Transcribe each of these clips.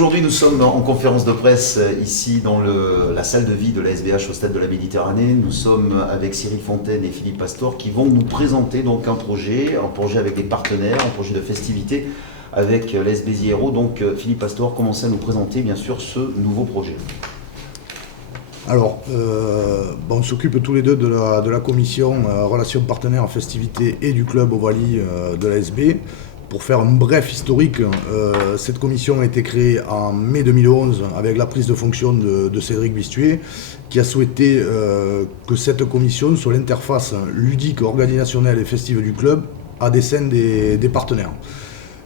aujourd'hui, nous sommes en conférence de presse ici dans la salle de vie de la SBH au Stade de la Méditerranée. Nous sommes avec Cyril Fontaine et Philippe Pastor qui vont nous présenter donc un projet avec des partenaires, un projet de festivité avec la SBZ Héros. Donc Philippe Pastor, commencez à nous présenter bien sûr ce nouveau projet. Alors, on s'occupe tous les deux de la commission relations partenaires, festivités et du club Ovalie de la SB. Pour faire un bref historique, cette commission a été créée en mai 2011 avec la prise de fonction de Cédric Bistuet, qui a souhaité que cette commission soit l'interface ludique, organisationnelle et festive du club à dessein des partenaires.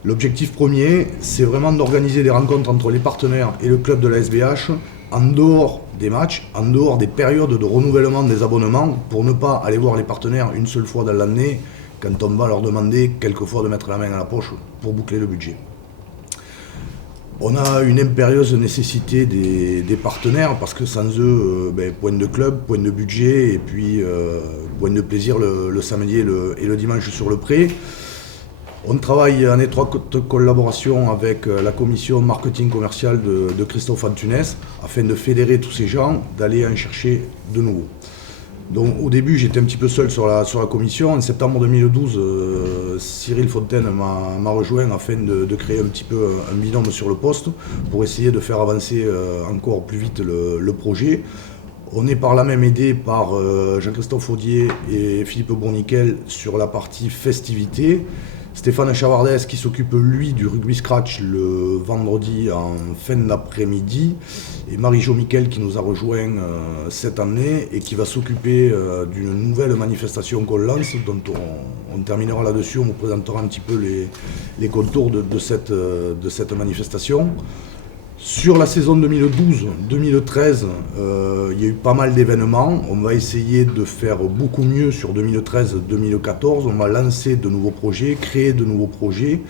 L'objectif premier, c'est vraiment d'organiser des rencontres entre les partenaires et le club de la SBH en dehors des matchs, en dehors des périodes de renouvellement des abonnements, pour ne pas aller voir les partenaires une seule fois dans l'année, quand on va leur demander quelquefois de mettre la main à la poche pour boucler le budget. On a une impérieuse nécessité des partenaires, parce que sans eux, point de club, point de budget, et puis point de plaisir le samedi et le dimanche sur le pré. On travaille en étroite collaboration avec la commission marketing commercial de Christophe Antunes, afin de fédérer tous ces gens, d'aller en chercher de nouveaux. Donc au début j'étais un petit peu seul sur la commission. En septembre 2012, Cyril Fontaine m'a rejoint afin de créer un petit peu un binôme sur le poste pour essayer de faire avancer encore plus vite le projet. On est par là même aidé par Jean-Christophe Audier et Philippe Bourniquel sur la partie festivité. Stéphane Chavardès qui s'occupe lui du rugby scratch le vendredi en fin d'après-midi, et Marie-Jo Miquel qui nous a rejoint cette année et qui va s'occuper d'une nouvelle manifestation qu'on lance, dont on terminera là-dessus, on vous présentera un petit peu les contours de cette manifestation. Sur la saison 2012-2013, il y a eu pas mal d'événements. On va essayer de faire beaucoup mieux sur 2013-2014. On va lancer de nouveaux projets, créer de nouveaux projets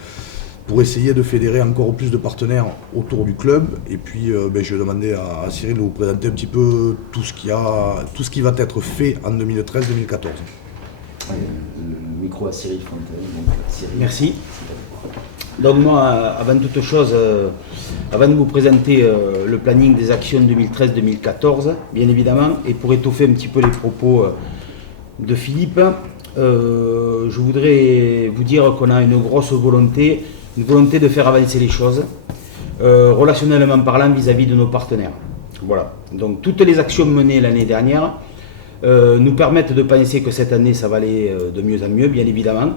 pour essayer de fédérer encore plus de partenaires autour du club. Et puis, je vais demander à Cyril de vous présenter un petit peu tout ce qui va être fait en 2013-2014. Le micro à Cyril Fontaine. Donc, Cyril. Merci. Donc moi, avant toute chose, avant de vous présenter le planning des actions 2013-2014, bien évidemment, et pour étoffer un petit peu les propos de Philippe, je voudrais vous dire qu'on a une grosse volonté de faire avancer les choses, relationnellement parlant vis-à-vis de nos partenaires. Voilà. Donc toutes les actions menées l'année dernière nous permettent de penser que cette année, ça va aller de mieux en mieux, bien évidemment.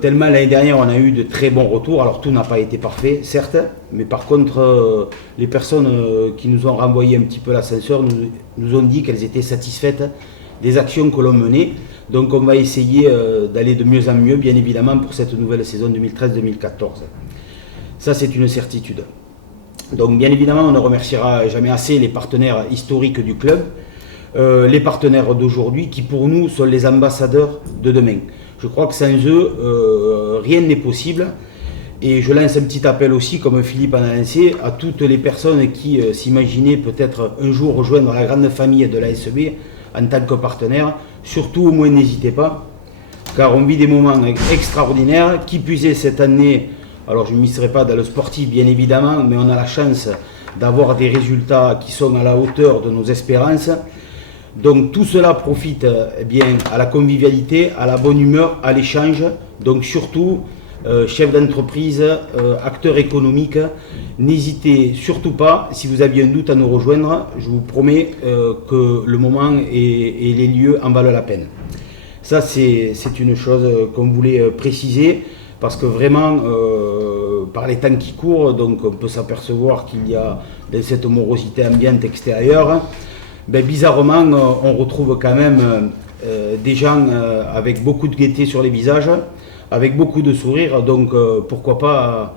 Tellement l'année dernière on a eu de très bons retours. Alors tout n'a pas été parfait, certes, mais par contre les personnes qui nous ont renvoyé un petit peu l'ascenseur nous ont dit qu'elles étaient satisfaites des actions que l'on menait. Donc on va essayer d'aller de mieux en mieux, bien évidemment, pour cette nouvelle saison 2013-2014. Ça, c'est une certitude. Donc bien évidemment, on ne remerciera jamais assez les partenaires historiques du club, les partenaires d'aujourd'hui qui pour nous sont les ambassadeurs de demain. Je crois que sans eux, rien n'est possible. Et je lance un petit appel aussi, comme Philippe en a lancé, à toutes les personnes qui s'imaginaient peut-être un jour rejoindre la grande famille de l'ASB en tant que partenaire. Surtout, au moins, n'hésitez pas, car on vit des moments extraordinaires. Qui puisait cette année, alors je ne miserai pas dans le sportif bien évidemment, mais on a la chance d'avoir des résultats qui sont à la hauteur de nos espérances. Donc tout cela profite à la convivialité, à la bonne humeur, à l'échange. Donc surtout, chefs d'entreprise, acteurs économiques, n'hésitez surtout pas, si vous aviez un doute, à nous rejoindre. Je vous promets que le moment et les lieux en valent la peine. Ça, c'est une chose qu'on voulait préciser, parce que vraiment, par les temps qui courent, donc on peut s'apercevoir qu'il y a dans cette morosité ambiante extérieure, bizarrement, on retrouve quand même des gens avec beaucoup de gaieté sur les visages, avec beaucoup de sourires. Donc pourquoi pas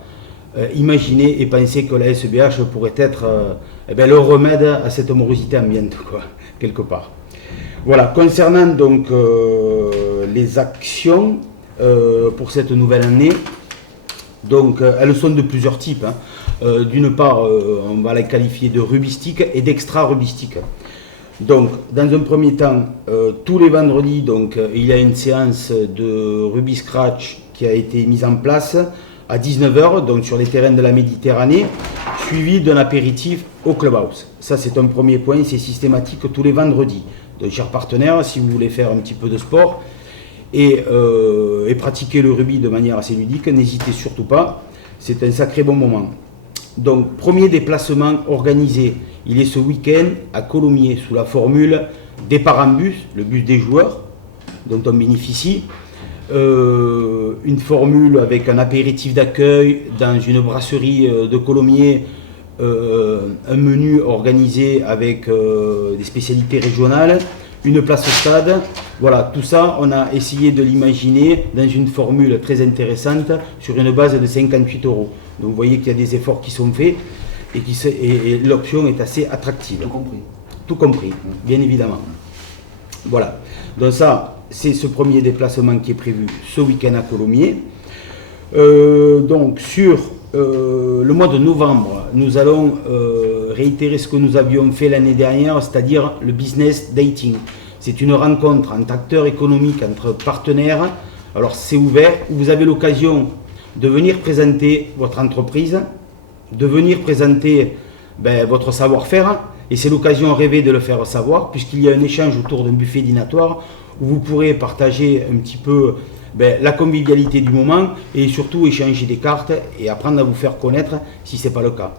imaginer et penser que la SBH pourrait être le remède à cette morosité ambiante, quoi, quelque part. Voilà, concernant donc les actions pour cette nouvelle année, donc elles sont de plusieurs types. D'une part, on va les qualifier de rubistiques et d'extra-rubistiques. Donc, dans un premier temps, tous les vendredis, donc, il y a une séance de rugby scratch qui a été mise en place à 19h, donc sur les terrains de la Méditerranée, suivi d'un apéritif au clubhouse. Ça, c'est un premier point, c'est systématique tous les vendredis. Donc, chers partenaires, si vous voulez faire un petit peu de sport et pratiquer le rugby de manière assez ludique, n'hésitez surtout pas, c'est un sacré bon moment. Donc, premier déplacement organisé, il est ce week-end à Colomiers, sous la formule départ en bus, le bus des joueurs, dont on bénéficie. Une formule avec un apéritif d'accueil dans une brasserie de Colomiers, un menu organisé avec des spécialités régionales, une place au stade. Voilà, tout ça, on a essayé de l'imaginer dans une formule très intéressante sur une base de 58 €. Donc vous voyez qu'il y a des efforts qui sont faits et l'option est assez attractive. Tout compris. Tout compris, bien évidemment. Voilà, donc ça, c'est ce premier déplacement qui est prévu ce week-end à Colomiers. Donc sur le mois de novembre, nous allons réitérer ce que nous avions fait l'année dernière, c'est-à-dire le business dating. C'est une rencontre entre acteurs économiques, entre partenaires. Alors c'est ouvert, où vous avez l'occasion de venir présenter votre entreprise, de venir présenter votre savoir-faire, et c'est l'occasion rêvée de le faire savoir, puisqu'il y a un échange autour d'un buffet dînatoire où vous pourrez partager un petit peu la convivialité du moment et surtout échanger des cartes et apprendre à vous faire connaître si ce n'est pas le cas.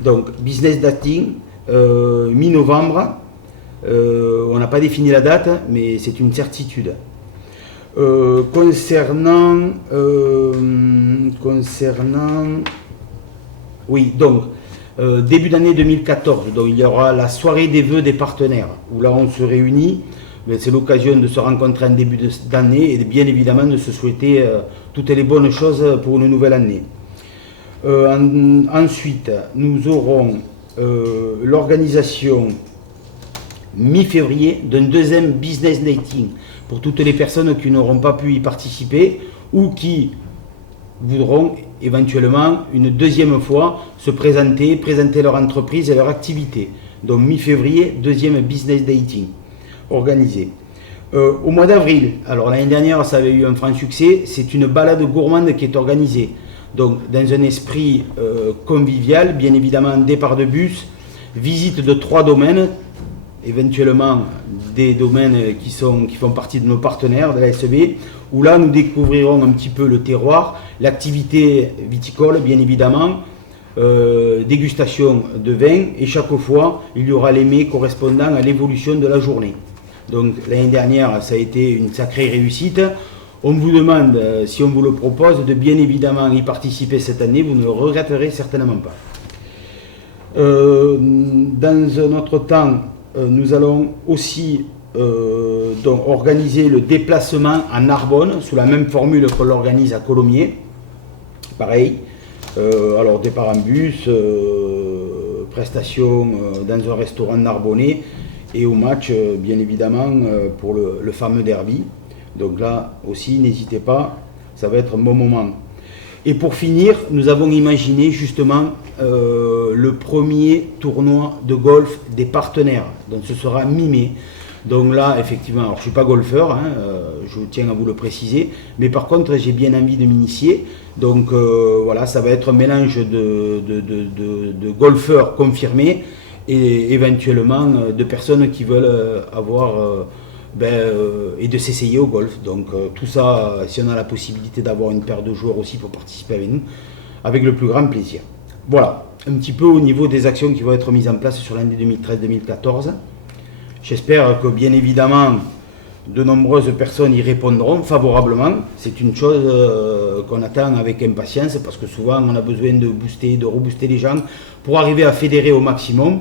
Donc, business dating, mi-novembre, on n'a pas défini la date, mais c'est une certitude. Concernant, oui, donc, début d'année 2014, donc il y aura la soirée des vœux des partenaires, où là on se réunit. C'est l'occasion de se rencontrer en début d'année et bien évidemment de se souhaiter toutes les bonnes choses pour une nouvelle année. Ensuite, nous aurons l'organisation mi-février d'un deuxième business dating pour toutes les personnes qui n'auront pas pu y participer ou qui voudront éventuellement une deuxième fois se présenter leur entreprise et leur activité. Donc mi-février, deuxième business dating organisé. Au mois d'avril, alors l'année dernière ça avait eu un franc succès, c'est une balade gourmande qui est organisée. Donc dans un esprit convivial, bien évidemment départ de bus, visite de 3 domaines, éventuellement des domaines qui font partie de nos partenaires de la SEB, où là nous découvrirons un petit peu le terroir, l'activité viticole bien évidemment, dégustation de vin, et chaque fois il y aura les mets correspondant à l'évolution de la journée. Donc l'année dernière ça a été une sacrée réussite. On vous demande, si on vous le propose, de bien évidemment y participer cette année, vous ne le regretterez certainement pas. Dans un autre temps, nous allons aussi donc organiser le déplacement en Narbonne sous la même formule que l'organise à Colomiers. Pareil, alors départ en bus, prestation dans un restaurant narbonnais et au match bien évidemment pour le fameux derby. Donc là aussi n'hésitez pas, ça va être un bon moment. Et pour finir, nous avons imaginé justement le premier tournoi de golf des partenaires. Donc ce sera mi-mai. Donc là, effectivement, alors je ne suis pas golfeur, hein, je tiens à vous le préciser, mais par contre j'ai bien envie de m'initier. Donc voilà, ça va être un mélange de golfeurs confirmés et éventuellement de personnes qui veulent avoir et de s'essayer au golf. Donc tout ça, si on a la possibilité d'avoir une paire de joueurs aussi pour participer avec nous, avec le plus grand plaisir. Voilà, un petit peu au niveau des actions qui vont être mises en place sur l'année 2013-2014. J'espère que bien évidemment de nombreuses personnes y répondront favorablement. C'est une chose qu'on attend avec impatience parce que souvent on a besoin de rebooster les gens pour arriver à fédérer au maximum.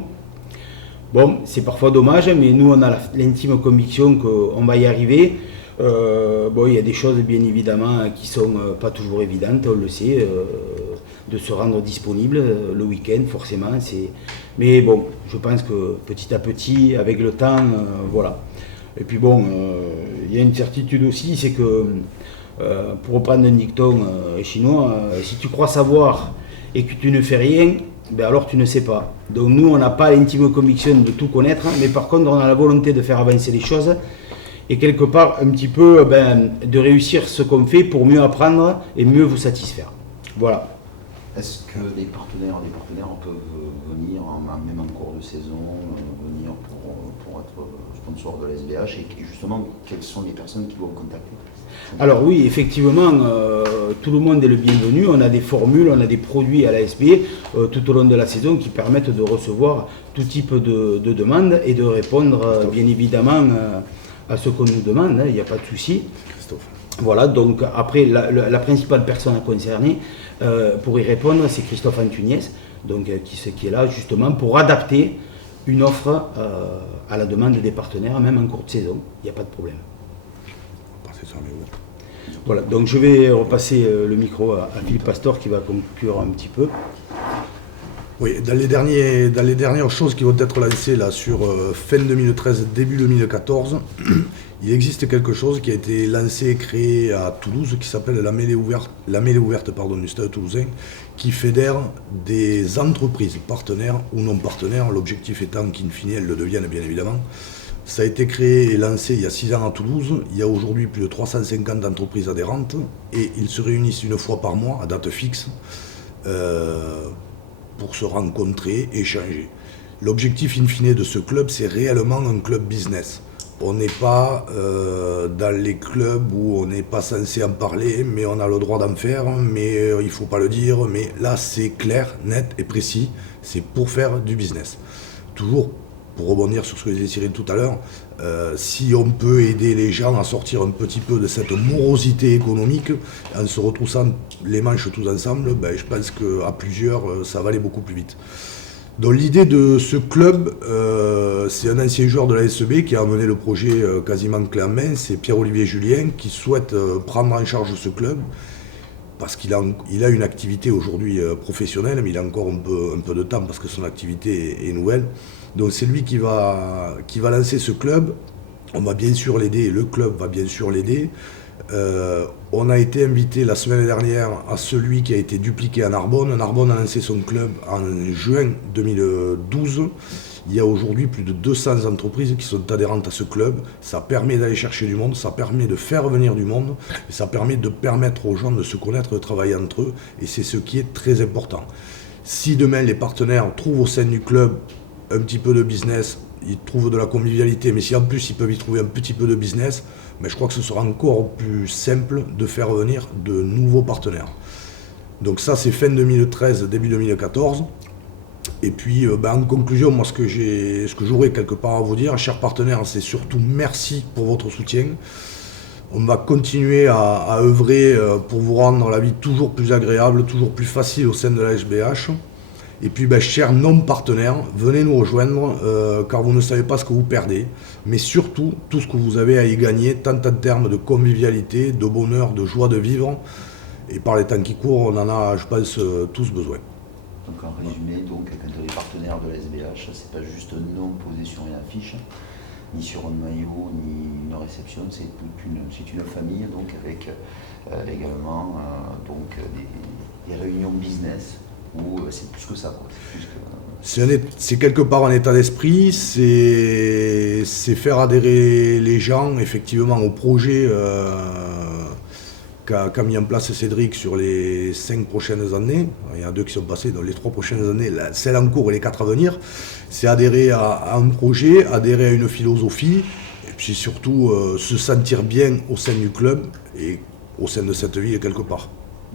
Bon, c'est parfois dommage, mais nous on a l'intime conviction qu'on va y arriver. Bon, il y a des choses bien évidemment qui sont pas toujours évidentes, on le sait, de se rendre disponible le week-end forcément. Mais bon, je pense que petit à petit, avec le temps, voilà. Et puis bon, il y a une certitude aussi, c'est que pour reprendre un dicton chinois, si tu crois savoir et que tu ne fais rien, alors tu ne sais pas. Donc nous, on n'a pas l'intime conviction de tout connaître, mais par contre, on a la volonté de faire avancer les choses et quelque part un petit peu de réussir ce qu'on fait pour mieux apprendre et mieux vous satisfaire. Voilà. Est-ce que des partenaires peuvent venir, même en cours de saison, venir pour être sponsor de la SBH, et justement, quelles sont les personnes qui vont contacter? Alors oui, effectivement, tout le monde est le bienvenu. On a des formules, on a des produits à la SB tout au long de la saison qui permettent de recevoir tout type de demandes et de répondre bien évidemment à ce qu'on nous demande, il n'y a pas de souci. Christophe. Voilà, donc après la principale personne concernée pour y répondre, c'est Christophe Antuniez, donc, qui est là justement pour adapter une offre à la demande des partenaires, même en cours de saison, il n'y a pas de problème. Voilà, donc je vais repasser le micro à Philippe Pastor qui va conclure un petit peu. Oui, dans les dernières choses qui vont être lancées là, sur fin 2013, début 2014, il existe quelque chose qui a été lancé et créé à Toulouse qui s'appelle la mêlée ouverte du Stade Toulousain, qui fédère des entreprises partenaires ou non partenaires, l'objectif étant qu'in fine elles le deviennent bien évidemment. Ça a été créé et lancé il y a 6 ans à Toulouse. Il y a aujourd'hui plus de 350 entreprises adhérentes et ils se réunissent une fois par mois à date fixe pour se rencontrer, échanger. L'objectif in fine de ce club, c'est réellement un club business. On n'est pas dans les clubs où on n'est pas censé en parler, mais on a le droit d'en faire, mais il ne faut pas le dire. Mais là, c'est clair, net et précis. C'est pour faire du business. Toujours, pour rebondir sur ce que disait Cyril tout à l'heure, si on peut aider les gens à sortir un petit peu de cette morosité économique, en se retroussant les manches tous ensemble, je pense qu'à plusieurs, ça va aller beaucoup plus vite. Donc l'idée de ce club, c'est un ancien joueur de la SEB qui a amené le projet quasiment clé en main, c'est Pierre-Olivier Julien qui souhaite prendre en charge ce club, parce qu'il a une activité aujourd'hui professionnelle, mais il a encore un peu de temps parce que son activité est nouvelle. Donc c'est lui qui va lancer ce club. On va bien sûr l'aider, le club va bien sûr l'aider. On a été invité la semaine dernière à celui qui a été dupliqué à Narbonne. Narbonne a lancé son club en juin 2012. Il y a aujourd'hui plus de 200 entreprises qui sont adhérentes à ce club. Ça permet d'aller chercher du monde, ça permet de faire venir du monde, et ça permet de permettre aux gens de se connaître, de travailler entre eux, et c'est ce qui est très important. Si demain les partenaires trouvent au sein du club un petit peu de business, ils trouvent de la convivialité, mais si en plus ils peuvent y trouver un petit peu de business, je crois que ce sera encore plus simple de faire venir de nouveaux partenaires. Donc ça c'est fin 2013, début 2014. Et puis en conclusion, moi ce que j'aurais quelque part à vous dire, chers partenaires, c'est surtout merci pour votre soutien. On va continuer à œuvrer pour vous rendre la vie toujours plus agréable, toujours plus facile au sein de la SBH. Et puis, chers non-partenaires, venez nous rejoindre car vous ne savez pas ce que vous perdez, mais surtout tout ce que vous avez à y gagner, tant en termes de convivialité, de bonheur, de joie de vivre. Et par les temps qui courent, on en a, je pense, tous besoin. Donc en résumé, quand on est partenaire de la SBH, c'est pas juste un nom posé sur une affiche, ni sur un maillot, ni une réception, c'est une famille, donc avec également des réunions business. Ou c'est plus que ça, quoi. C'est quelque part un état d'esprit, c'est faire adhérer les gens effectivement au projet qu'a mis en place Cédric sur les 5 prochaines années. Il y en a 2 qui sont passés, dans les 3 prochaines années, celle en cours et les 4 à venir. C'est adhérer à un projet, adhérer à une philosophie, et puis surtout se sentir bien au sein du club et au sein de cette ville quelque part.